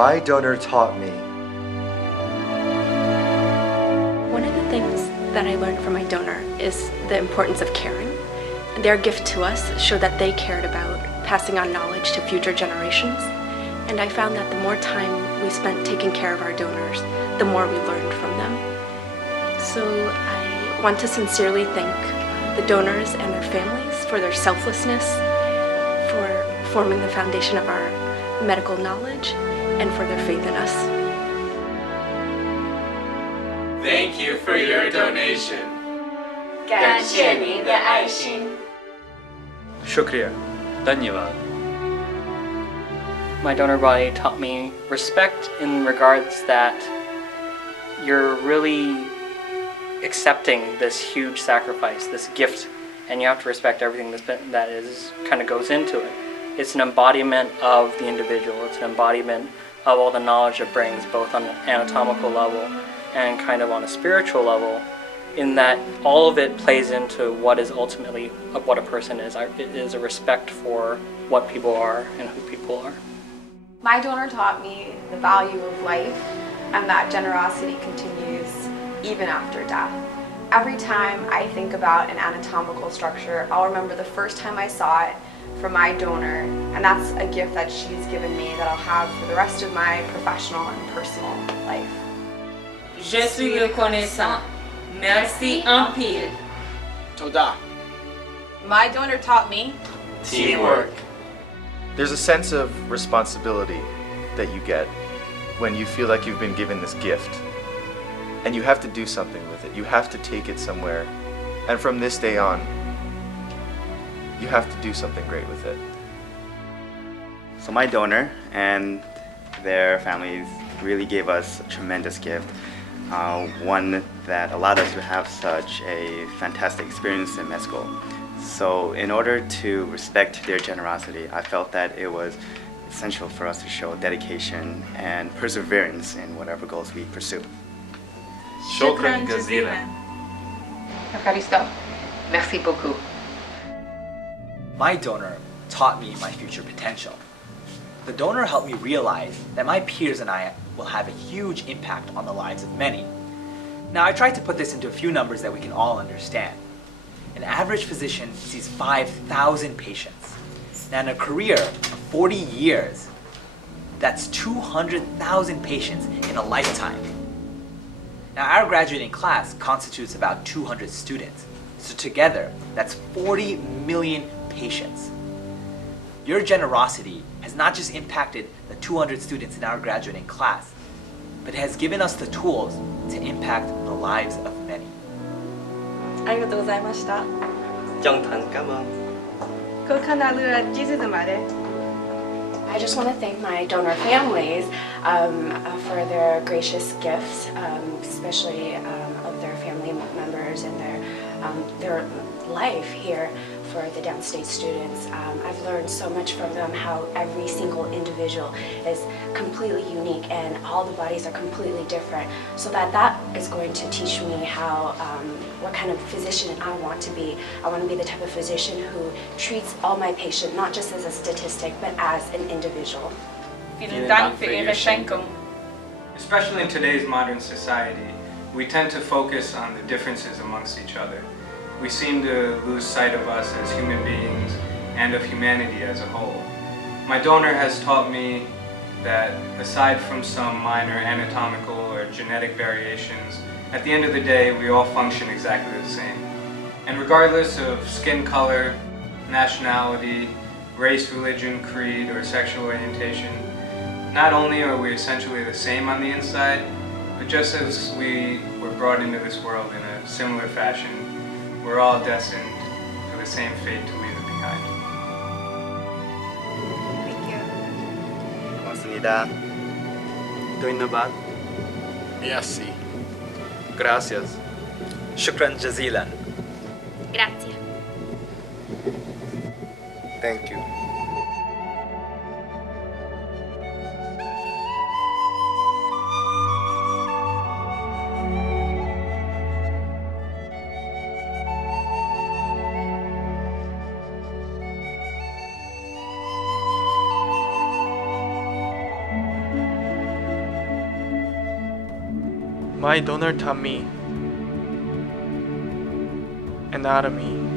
My donor taught me. One of the things that I learned from my donor is the importance of caring. Their gift to us showed that they cared about passing on knowledge to future generations. And I found that the more time we spent taking care of our donors, the more we learned from them. So I want to sincerely thank the donors and their families for their selflessness, for forming the foundation of our medical knowledge, and for their faith in us. Thank you for your donation. 感谢您的爱心。 Shukriya. Dhanyavad. My donor body taught me respect in regards that you're really accepting this huge sacrifice, this gift, and you have to respect everything that is kind of goes into it. It's an embodiment of the individual. It's an embodiment of all the knowledge it brings, both on an anatomical level and kind of on a spiritual level, in that all of it plays into what is ultimately what a person is. It is a respect for what people are and who people are. My donor taught me the value of life and that generosity continues even after death. Every time I think about an anatomical structure, I'll remember the first time I saw it from my donor, and that's a gift that she's given me that I'll have for the rest of my professional and personal life. Je suis reconnaissant. Merci en pile. Toda. My donor taught me Teamwork. There's a sense of responsibility that you get when you feel like you've been given this gift. And you have to do something with it. You have to take it somewhere. And from this day on, you have to do something great with it. So my donor and their families really gave us a tremendous gift. One that allowed us to have such a fantastic experience in med school. So in order to respect their generosity, I felt that it was essential for us to show dedication and perseverance in whatever goals we pursue. Shukran jazilan. Evcharisto. Merci beaucoup. My donor taught me my future potential. The donor helped me realize that my peers and I will have a huge impact on the lives of many. Now, I tried to put this into a few numbers that we can all understand. An average physician sees 5,000 patients. Now, in a career of 40 years, that's 200,000 patients in a lifetime. Now, our graduating class constitutes about 200 students. So together, that's 40 million patients. Your generosity has not just impacted the 200 students in our graduating class, but it has given us the tools to impact the lives of many. ありがとうございました。 정탄 까만. I just want to thank my donor families for their gracious gifts, especially of their family members and their life here for the Downstate students. I've learned so much from them, how every single individual is completely unique and all the bodies are completely different. So that is going to teach me how, what kind of physician I want to be. I want to be the type of physician who treats all my patients not just as a statistic, but as an individual. Vielen Dank für Ihre Schenkung. Especially in today's modern society, we tend to focus on the differences amongst each other. We seem to lose sight of us as human beings and of humanity as a whole. My donor has taught me that aside from some minor anatomical or genetic variations, at the end of the day, we all function exactly the same. And regardless of skin color, nationality, race, religion, creed, or sexual orientation, not only are we essentially the same on the inside, but just as we were brought into this world in a similar fashion, we're all destined for the same fate to leave it behind. Thank you. 고맙습니다. Dhanyavad. Merci. Gracias. Shukran jazilan. Grazie. Thank you. My donor taught me anatomy,